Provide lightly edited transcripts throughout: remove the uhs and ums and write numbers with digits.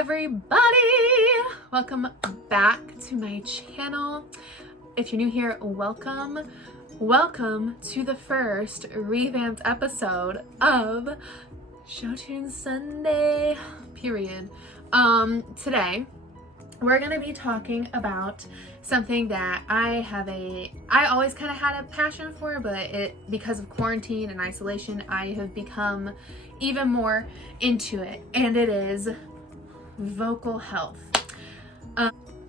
everybody! Welcome back to my channel. If you're new here, welcome. Welcome to the first revamped episode of SHOWTUNES Sunday, period. Today, we're gonna be talking about something that I always kind of had a passion for, but because of quarantine and isolation, I have become even more into it, and it is vocal health.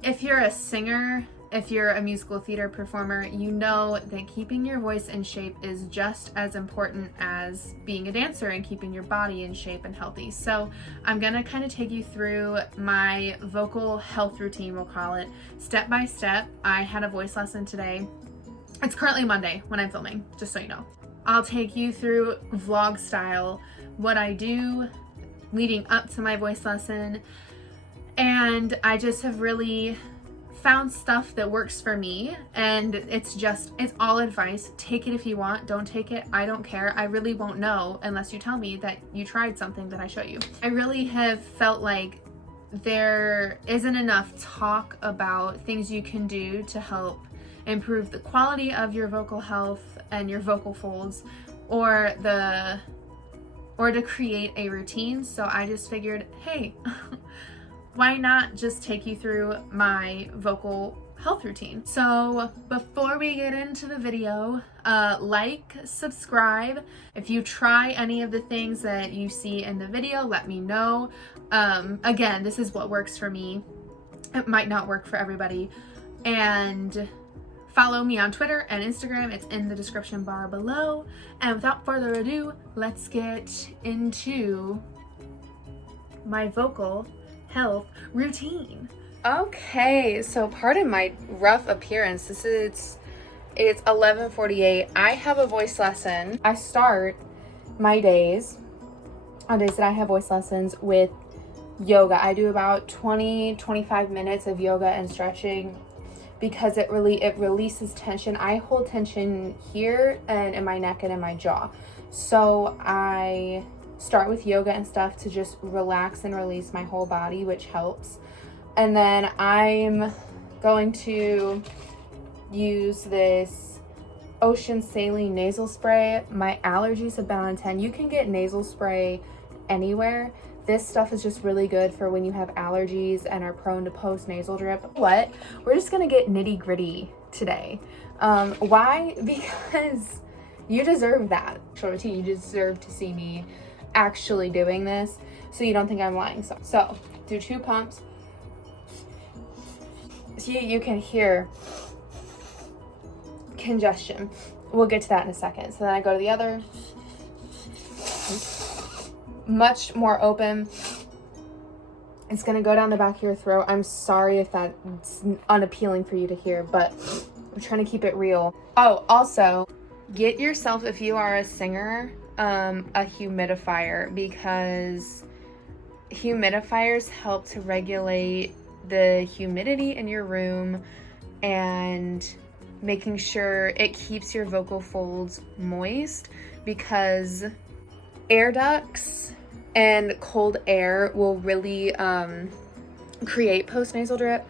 If you're a singer, if you're a musical theater performer, you know that keeping your voice in shape is just as important as being a dancer and keeping your body in shape and healthy. So I'm gonna kind of take you through my vocal health routine, we'll call it, step by step. I had a voice lesson today. It's currently Monday when I'm filming, just so you know. I'll take you through vlog style what I do leading up to my voice lesson, and I just have really found stuff that works for me, and it's all advice. Take it if you want, don't take it, I don't care. I really won't know unless you tell me that you tried something that I show you. I really have felt like there isn't enough talk about things you can do to help improve the quality of your vocal health and your vocal folds, or to create a routine. So I just figured, hey, why not just take you through my vocal health routine? So before we get into the video, like, subscribe. If you try any of the things that you see in the video, let me know. Again, this is what works for me. It might not work for everybody. And follow me on Twitter and Instagram. It's in the description bar below. And without further ado, let's get into my vocal health routine. Okay, so pardon my rough appearance. It's 11:48. I have a voice lesson. I start my days on days that I have voice lessons with yoga. I do about 20-25 minutes of yoga and stretching, because it releases tension. I hold tension here and in my neck and in my jaw. So I start with yoga and stuff to just relax and release my whole body, which helps. And then I'm going to use this Ocean Saline nasal spray. My allergies have been on 10. You can get nasal spray anywhere. This stuff is just really good for when you have allergies and are prone to post nasal drip. We're just gonna get nitty gritty today. Why? Because you deserve that short routine. You deserve to see me actually doing this, so you don't think I'm lying. So do 2 pumps. See, you can hear congestion. We'll get to that in a second. So then I go to the other. Much more open. It's gonna go down the back of your throat. I'm sorry if that's unappealing for you to hear, but I'm trying to keep it real. Oh, also, get yourself, if you are a singer, a humidifier, because humidifiers help to regulate the humidity in your room and making sure it keeps your vocal folds moist, because air ducts and cold air will really create post-nasal drip.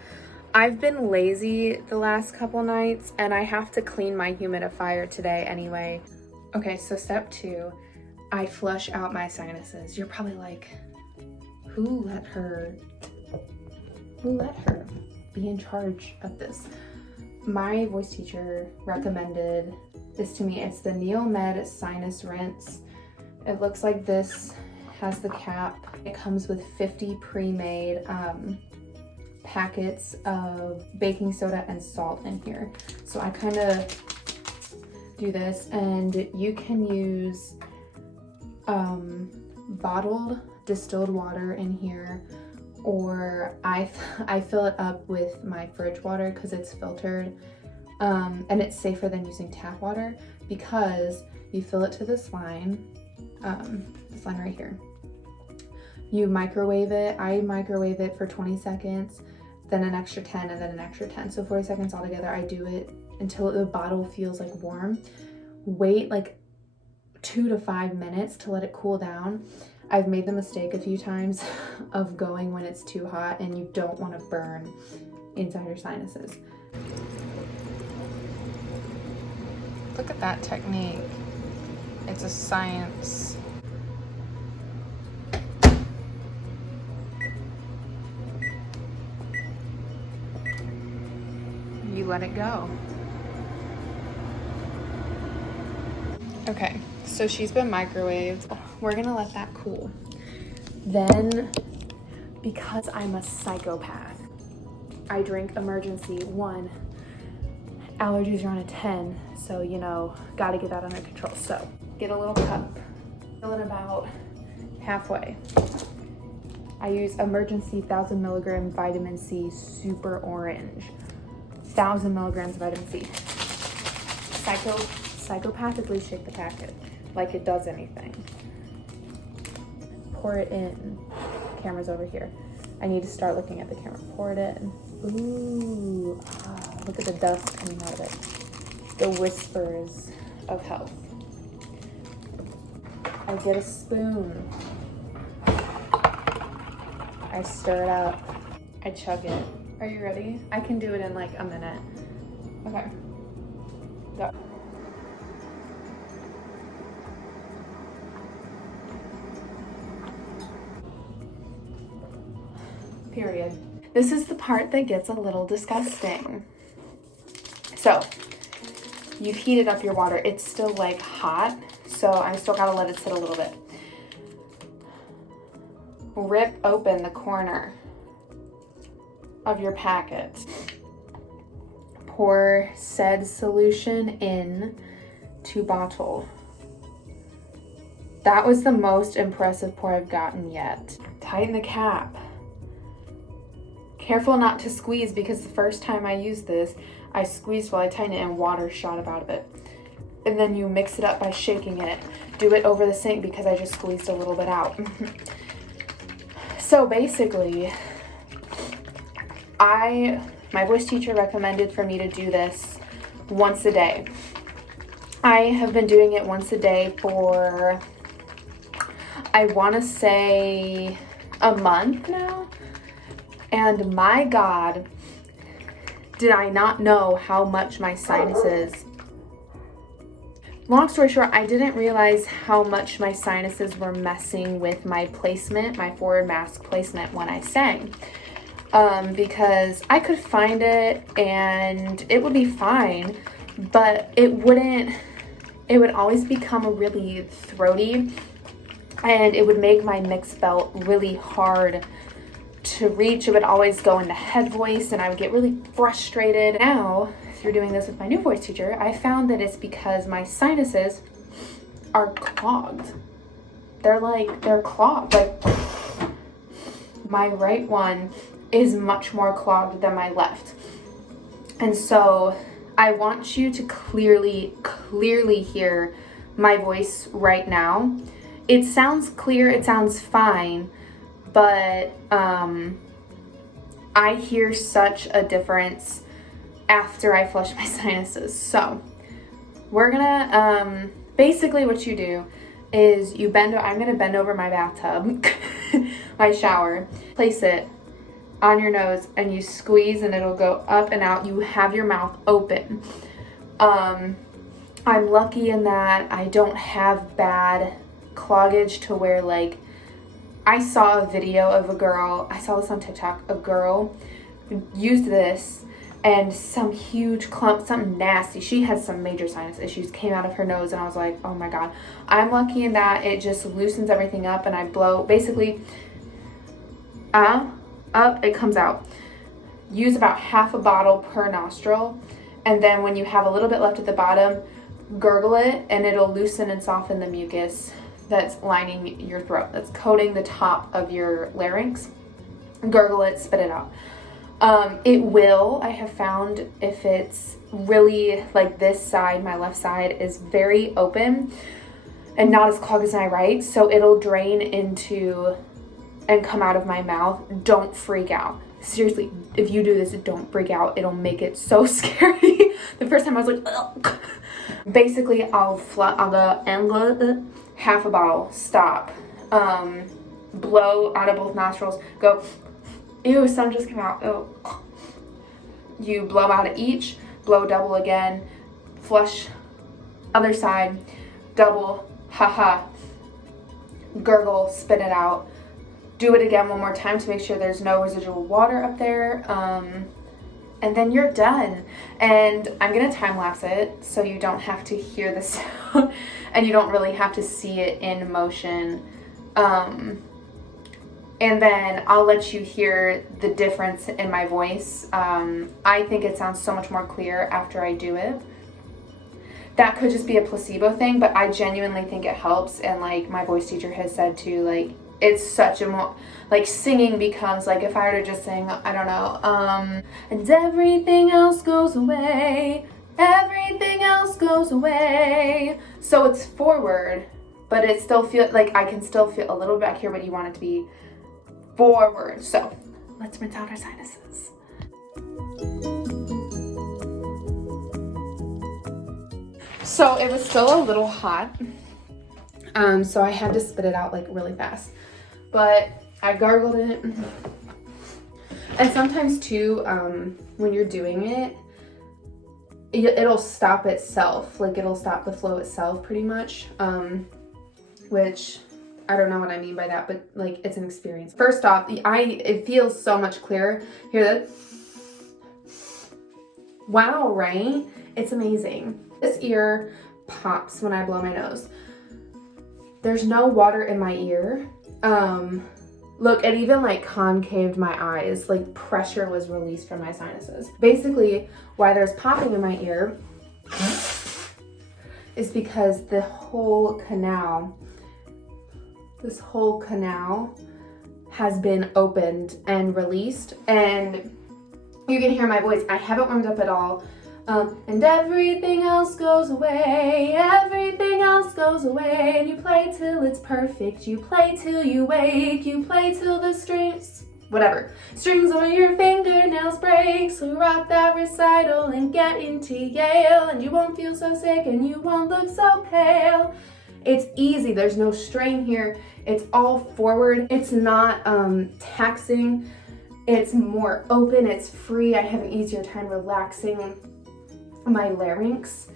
I've been lazy the last couple nights, and I have to clean my humidifier today anyway. Okay, so step 2, I flush out my sinuses. You're probably like, who let her be in charge of this? My voice teacher recommended this to me. It's the NeoMed Sinus Rinse. It looks like this, has the cap. It comes with 50 pre-made packets of baking soda and salt in here. So I kind of do this, and you can use bottled distilled water in here, or I fill it up with my fridge water because it's filtered, and it's safer than using tap water, because you fill it to this line right here. You microwave it. I microwave it for 20 seconds, then an extra 10, and then an extra 10. So 40 seconds altogether. I do it until the bottle feels like warm. Wait like 2 to 5 minutes to let it cool down. I've made the mistake a few times of going when it's too hot, and you don't want to burn inside your sinuses. Look at that technique. It's a science. You let it go. Okay, so she's been microwaved. We're gonna let that cool. Then, because I'm a psychopath, I drink Emergency 1. Allergies are on a 10, so you know, gotta get that under control. So, get a little cup, fill it about halfway. I use Emergency 1000 milligram vitamin C super orange. 1000 milligrams vitamin C. Psychopathically shake the packet like it does anything. Pour it in. Camera's over here. I need to start looking at the camera. Pour it in. Ooh, look at the dust coming out of it. The whispers of health. I get a spoon. I stir it up. I chug it. Are you ready? I can do it in like a minute. Okay. Go. Period. This is the part that gets a little disgusting. So, you've heated up your water. It's still like hot, so I still gotta let it sit a little bit. Rip open the corner of your packet. Pour said solution in to bottle. That was the most impressive pour I've gotten yet. Tighten the cap. Careful not to squeeze, because the first time I used this, I squeezed while I tightened it and water shot up out of it. And then you mix it up by shaking it. Do it over the sink because I just squeezed a little bit out. So basically, my voice teacher recommended for me to do this once a day. I have been doing it once a day for, I want to say, a month now. And my God, did I not know how much my sinuses... Long story short, I didn't realize how much my sinuses were messing with my placement, my forward mask placement when I sang. Because I could find it and it would be fine, but it would always become really throaty, and it would make my mixed belt really hard to reach. It would always go into head voice and I would get really frustrated. Now, through doing this with my new voice teacher, I found that it's because my sinuses are clogged. They're clogged. Like, my right one is much more clogged than my left. And so I want you to clearly hear my voice right now. It sounds clear, it sounds fine, but I hear such a difference after I flush my sinuses. So we're gonna, basically what you do is I'm gonna bend over my bathtub, my shower, place it on your nose, and you squeeze and it'll go up and out. You have your mouth open. I'm lucky in that I don't have bad cloggage to where, like, I saw a video of a girl, I saw this on TikTok, a girl used this and some huge clump, something nasty, she had some major sinus issues, came out of her nose, and I was like, oh my God. I'm lucky in that it just loosens everything up and I blow, basically, up, it comes out. Use about half a bottle per nostril, and then when you have a little bit left at the bottom, gurgle it and it'll loosen and soften the mucus that's lining your throat, that's coating the top of your larynx. Gurgle it, spit it out. It will, I have found, if it's really like this side, my left side is very open and not as clogged as my right, so it'll drain into and come out of my mouth. Don't freak out. Seriously, if you do this, don't freak out. It'll make it so scary. The first time I was like, ugh. Basically, I'll go half a bottle, stop, blow out of both nostrils, go, ew, sun just came out, ew. You blow out of each, blow double again, flush other side, double, haha, gurgle, spit it out. Do it again one more time to make sure there's no residual water up there, and then you're done. And I'm gonna time lapse it so you don't have to hear the sound and you don't really have to see it in motion. And then I'll let you hear the difference in my voice. I think it sounds so much more clear after I do it. That could just be a placebo thing, but I genuinely think it helps. And like my voice teacher has said too, like it's such a more, like singing becomes like, if I were to just sing, I don't know, and everything else goes away, everything else goes away. So it's forward, but it still feels like I can still feel a little back here, but you want it to be forward. So let's rinse out our sinuses. So it was still a little hot, so I had to spit it out like really fast, but I gargled it. And sometimes too, when you're doing it, it'll stop itself, like it'll stop the flow itself pretty much, which I don't know what I mean by that, but like it's an experience. First off, it feels so much clearer. Hear that? Wow, right? It's amazing. This ear pops when I blow my nose. There's no water in my ear. Look, it even like concaved my eyes, like pressure was released from my sinuses. Basically, why there's popping in my ear is because this whole canal has been opened and released, and you can hear my voice. I haven't warmed up at all. And everything else goes away, everything else goes away, and you play till it's perfect, you play till you wake, you play till the strings, whatever, strings on your fingernails break, so rock that recital and get into Yale, and you won't feel so sick and you won't look so pale. It's easy, there's no strain here, it's all forward, it's not taxing, it's more open, it's free. I have an easier time relaxing my larynx.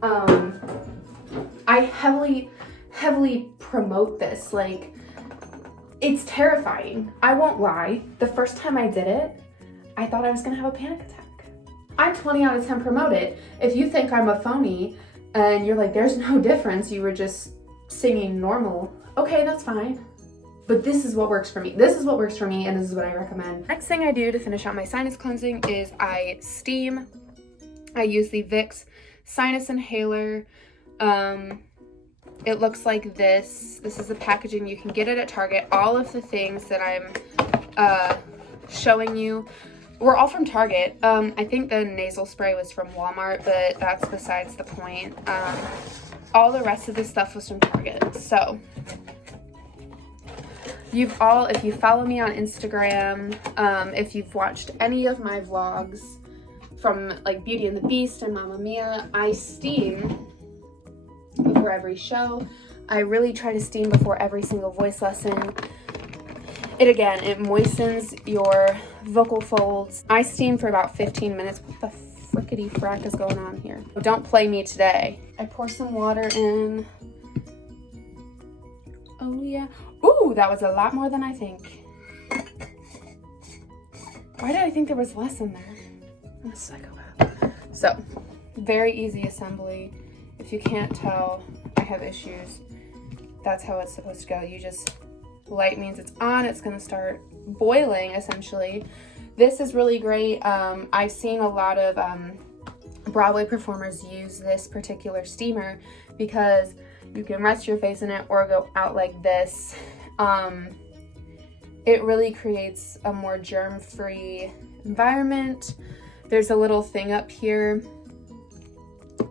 I heavily promote this. Like, it's terrifying. I won't lie. The first time I did it, I thought I was gonna have a panic attack. I 20 out of 10 promote it. If you think I'm a phony and you're like, there's no difference, you were just singing normal, okay, that's fine. But this is what works for me. This is what works for me, and this is what I recommend. Next thing I do to finish out my sinus cleansing is I steam. I use the Vick Sinus Inhaler. It looks like this. This is the packaging. You can get it at Target. All of the things that I'm showing you were all from Target. I think the nasal spray was from Walmart, but that's besides the point. All the rest of the stuff was from Target. So if you follow me on Instagram, if you've watched any of my vlogs from like Beauty and the Beast and Mamma Mia, I steam before every show. I really try to steam before every single voice lesson. It moistens your vocal folds. I steam for about 15 minutes. What the frickety frack is going on here? Don't play me today. I pour some water in. Oh yeah. Ooh, that was a lot more than I think. Why did I think there was less in there? I'm a psychopath. So, very easy assembly. If you can't tell, I have issues. That's how it's supposed to go. You just, light means it's on. It's gonna start boiling, essentially. This is really great. I've seen a lot of Broadway performers use this particular steamer because you can rest your face in it or go out like this. It really creates a more germ-free environment. There's a little thing up here.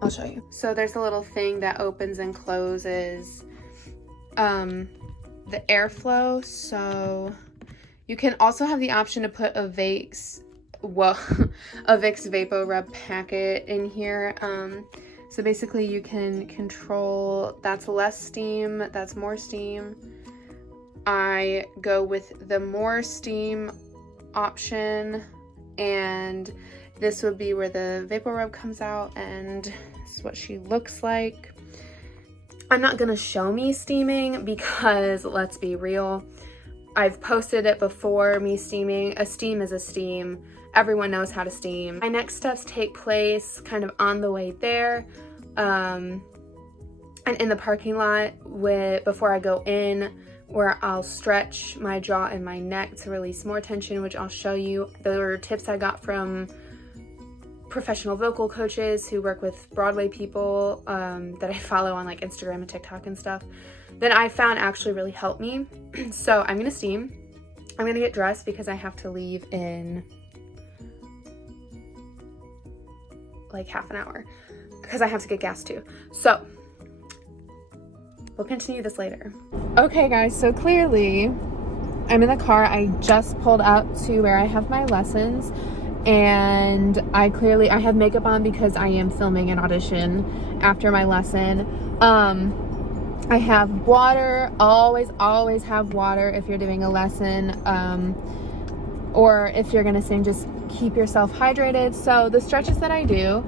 I'll show you. So there's a little thing that opens and closes the airflow. So you can also have the option to put a Vick's Vapor Rub packet in here. So basically you can control, that's less steam, that's more steam. I go with the more steam option, and this would be where the vapor rub comes out, and this is what she looks like. I'm not gonna show me steaming because let's be real, I've posted it before, me steaming. A steam is a steam. Everyone knows how to steam. My next steps take place kind of on the way there, and in the parking lot before I go in, where I'll stretch my jaw and my neck to release more tension, which I'll show you. Those are tips I got from professional vocal coaches who work with Broadway people that I follow on like Instagram and TikTok and stuff, that I found actually really helped me. So I'm gonna steam. I'm gonna get dressed because I have to leave in like half an hour because I have to get gas too. So we'll continue this later. Okay guys, so clearly I'm in the car. I just pulled up to where I have my lessons, and I have makeup on because I am filming an audition after my lesson. I have water, always have water if you're doing a lesson, or if you're gonna sing, just keep yourself hydrated. So the stretches that I do,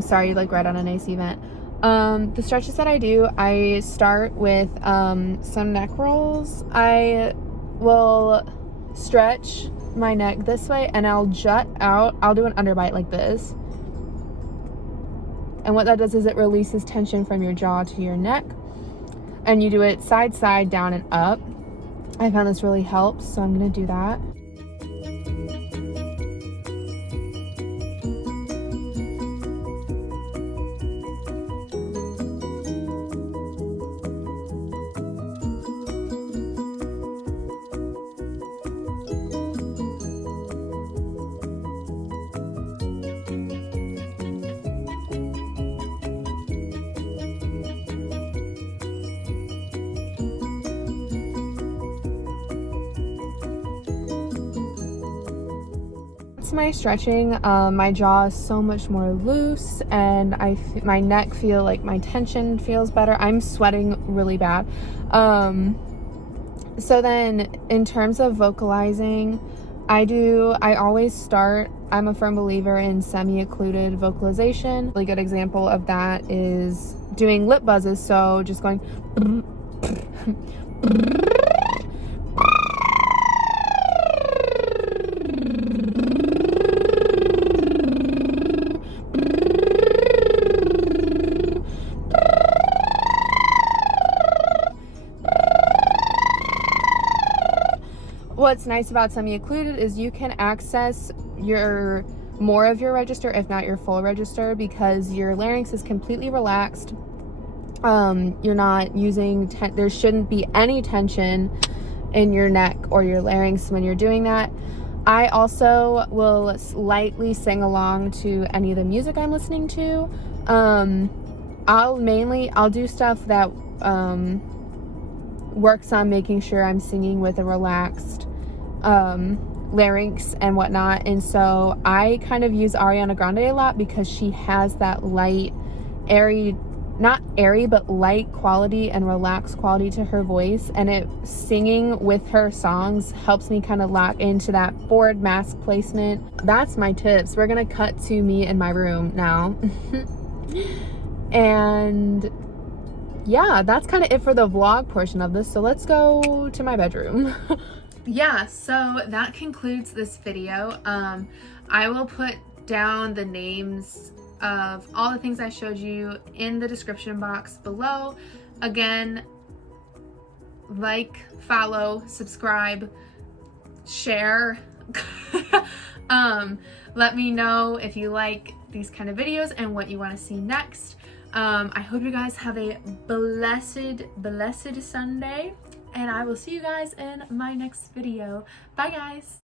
sorry, like right on an AC vent. The stretches that I do, I start with some neck rolls. I will stretch my neck this way and I'll jut out. I'll do an underbite like this. And what that does is it releases tension from your jaw to your neck. And you do it side, side, down, and up. I found this really helps, so I'm gonna do that. My stretching, my jaw is so much more loose, and my neck like my tension feels better. I'm sweating really bad. So then in terms of vocalizing, I always start, I'm a firm believer in semi-occluded vocalization. A really good example of that is doing lip buzzes, so just going What's nice about semi-occluded is you can access more of your register, if not your full register, because your larynx is completely relaxed. You're not using, there shouldn't be any tension in your neck or your larynx when you're doing that. I also will lightly sing along to any of the music I'm listening to. I'll do stuff that works on making sure I'm singing with a relaxed larynx and whatnot. And so I kind of use Ariana Grande a lot because she has that light, airy, not airy, but light quality and relaxed quality to her voice, and singing with her songs helps me kind of lock into that forward mask placement. That's my tips. We're gonna cut to me in my room now. And yeah, that's kind of it for the vlog portion of this, so let's go to my bedroom. Yeah, so that concludes this video. I will put down the names of all the things I showed you in the description box below. Again, like, follow, subscribe, share. Let me know if you like these kind of videos and what you want to see next. I hope you guys have a blessed Sunday, and I will see you guys in my next video. Bye guys.